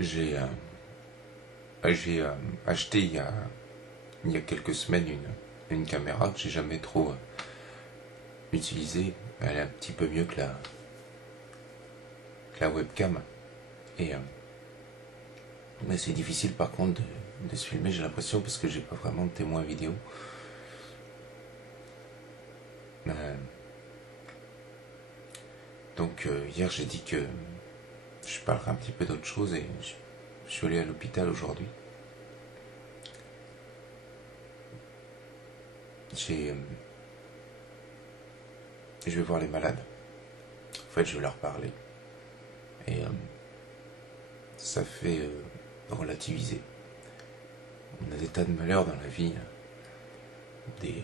J'ai acheté il y a quelques semaines une caméra que j'ai jamais trop utilisée. Elle est un petit peu mieux que la webcam. Et mais c'est difficile par contre de se filmer, j'ai l'impression, parce que j'ai pas vraiment de témoin vidéo. Donc hier j'ai dit que je parlerai un petit peu d'autre chose et je suis allé à l'hôpital aujourd'hui. Je vais voir les malades. En fait, je vais leur parler. Et ça fait relativiser. On a des tas de malheurs dans la vie. Des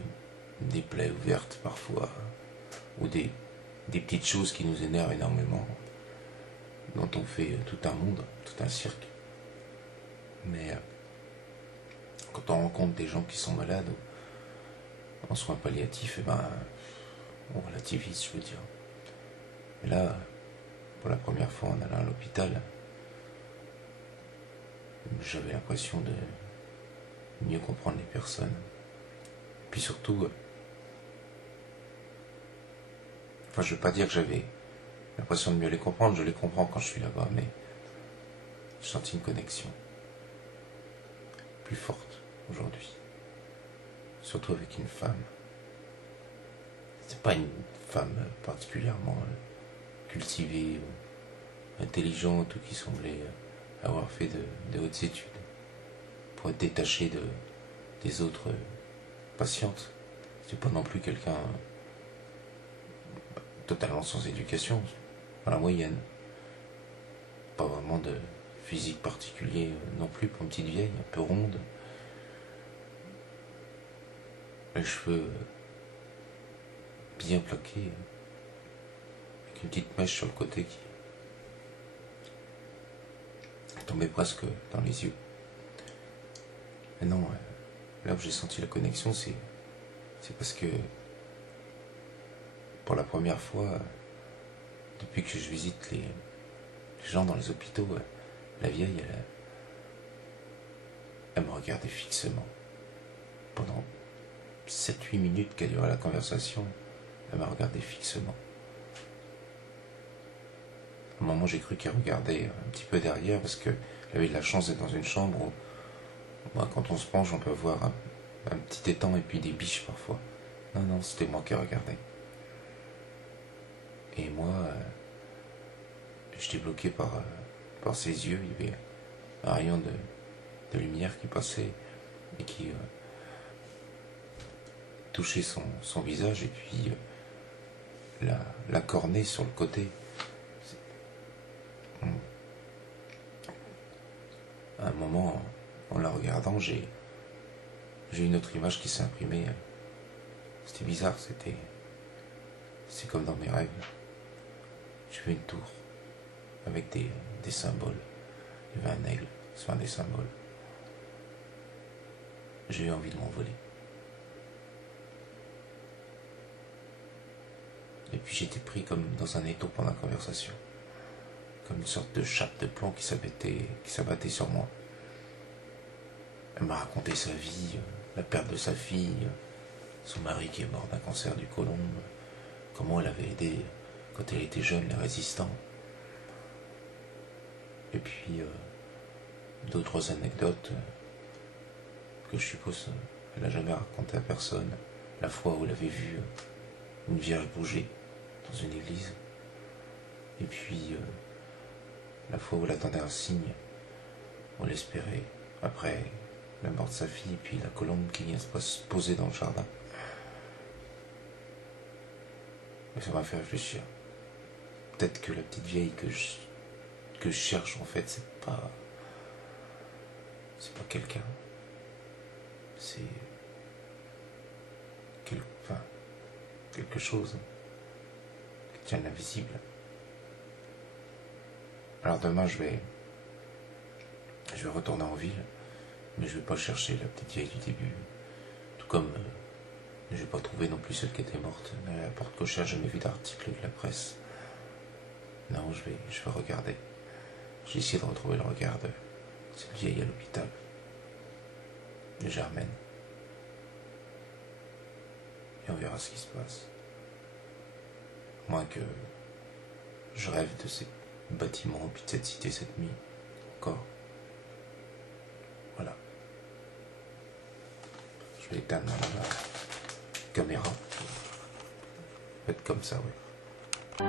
plaies ouvertes parfois. Ou des petites choses qui nous énervent énormément. Dont on fait tout un monde, tout un cirque. Mais quand on rencontre des gens qui sont malades en soins palliatifs, on relativise, je veux dire. Et là, pour la première fois en allant à l'hôpital, j'avais l'impression de mieux comprendre les personnes. Puis surtout, je veux pas dire que j'avais l'impression de mieux les comprendre, je les comprends quand je suis là-bas, mais j'ai senti une connexion plus forte aujourd'hui. Surtout avec une femme. C'est pas une femme particulièrement cultivée ou intelligente ou qui semblait avoir fait de hautes études pour être détachée des autres patientes. C'est pas non plus quelqu'un totalement sans éducation, dans la moyenne. Pas vraiment de physique particulier non plus pour une petite vieille, un peu ronde. Les cheveux bien plaqués, avec une petite mèche sur le côté qui tombait presque dans les yeux. Mais non, là où j'ai senti la connexion, c'est parce que pour la première fois, depuis que je visite les gens dans les hôpitaux, la vieille, elle me regardait fixement. Pendant 7-8 minutes qu'a duré la conversation, elle m'a regardé fixement. À un moment, j'ai cru qu'elle regardait un petit peu derrière, parce qu'elle avait de la chance d'être dans une chambre où, quand on se penche, on peut voir un petit étang et puis des biches parfois. Non, c'était moi qui regardais. Et moi, j'étais bloqué par ses yeux. Il y avait un rayon de lumière qui passait et qui touchait son visage, et puis la cornée sur le côté. À un moment, en la regardant, j'ai une autre image qui s'est imprimée. C'était bizarre, c'est comme dans mes rêves. J'ai vu une tour avec des symboles. Il y avait un aigle sur un des symboles. J'ai eu envie de m'envoler. Et puis j'étais pris comme dans un étau pendant la conversation. Comme une sorte de chape de plomb qui s'abattait sur moi. Elle m'a raconté sa vie, la perte de sa fille, son mari qui est mort d'un cancer du côlon, comment elle avait aidé, quand elle était jeune, les résistants. Et puis d'autres anecdotes que je suppose elle n'a jamais racontées à personne. La fois où elle avait vu une vierge bouger dans une église. Et puis la fois où elle attendait un signe, on l'espérait, après la mort de sa fille, et puis la colombe qui vient se poser dans le jardin. Et ça m'a fait réfléchir. Peut-être que la petite vieille que je cherche, en fait, c'est pas quelqu'un. C'est quelque chose qui tient l'invisible. Alors demain, je vais retourner en ville, mais je vais pas chercher la petite vieille du début. Tout comme je vais pas trouver non plus celle qui était morte. À la porte cochère, j'ai jamais vu d'article de la presse. Non, je vais regarder. J'ai essayé de retrouver le regard de cette vieille à l'hôpital, de Germaine. Et on verra ce qui se passe. Moins que je rêve de ces bâtiments, puis de cette cité cette nuit. Encore. Voilà. Je vais éteindre ma caméra. Faites comme ça, oui.